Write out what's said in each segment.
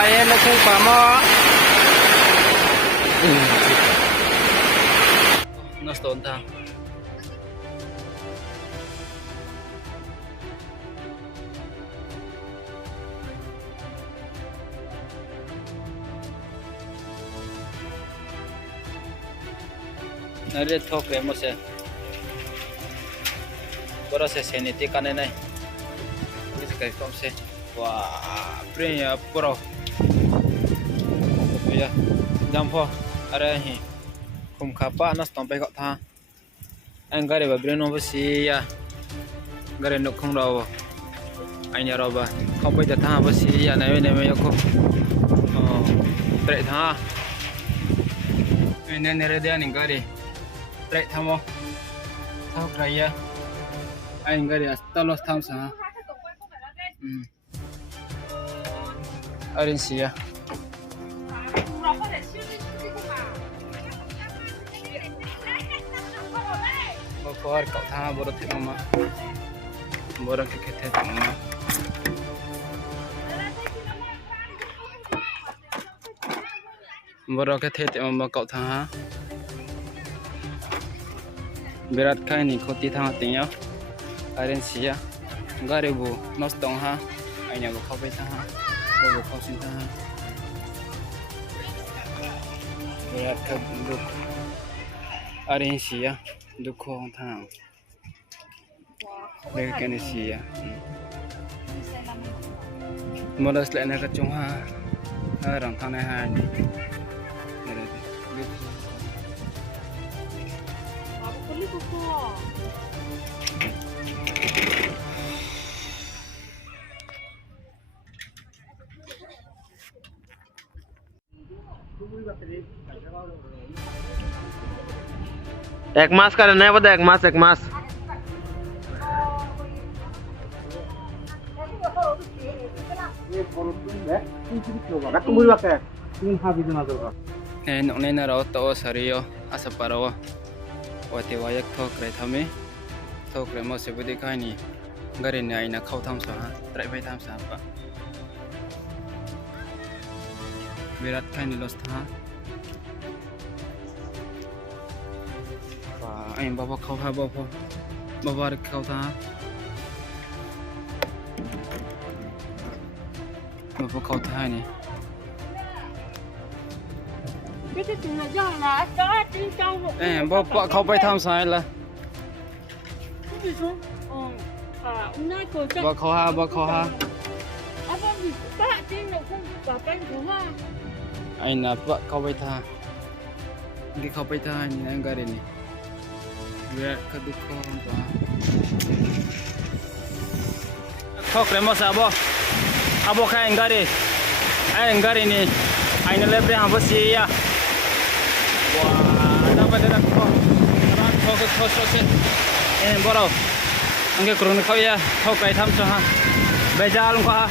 phải nó không quả mò nó tốn thang nó đi thóc cái một xe bữa sẽ xe này cái này này cái không xe wah prenya pro ya jampo are hi kum khapa nas tompe ko tha ang gare ba breno basi ya gare no khong ro anya ro ba không bây giờ tha basi ya này me ko tre tha nên nere dia ning gare tre tha mo thao kraya anh gare talos tham sa Arinsia. Bokor cậu tha boro thịt mama. Boro cái thịt mama. Boro cái thịt mama cậu tha. Berat kai ni khoti tha tinya. Arinsia. Garibu nostong ha. Anh nhà có phải tha. Bago kau sinta. Berat ke duk. Arinsia dukong thang. Mereka kena sia. Modal selain nak cung ha. Orang thang này ha ni. एक मास का नहीं पता एक मास Nok ni na raw to sariyo asa parawa. Wati wayak thok rai thame. Thok rai mo se budi khai ni. Gari ni aina khau tham sa trai bai tham sa pa. Berat khai ni los tha. Anh baba khâu ha baba khâu tha baba khâu tha này cái chuyện là do là có tiếng trong baba khâu bay tham sai là cái gì xuống nay cô chắc baba khâu ha anh vì các tiếng nào không và cái của ha anh là baba khâu bay tha đi khâu bay tha ni anh gari ni berat kedukong tu. Thok remos abo khai enggari ni, aina lebre hampa siya. Wah, dapat dah thok, ran thok se. Boro, angge kurun kau ya, thok kai tham so ha. Bejal ko ha.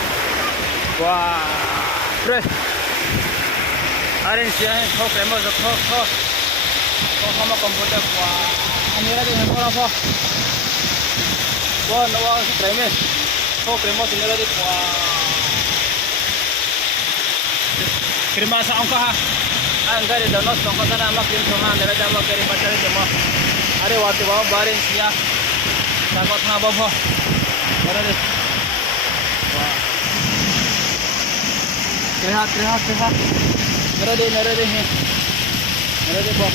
Wah, pre. Arin siya thok remos thok. Thok sama komputer wah. Ini lagi yang orang apa? Wah, nawang kreme. Oh, kremo ini lagi wah. Krema sa angka ha. Angka di dalam angka sana mak krim sama, nera jama krim macam jama. Are waktu bawa barin sia. Takut ngapa apa? Mana ni? Wah. Rehat. Nera deh. Nera deh, boh.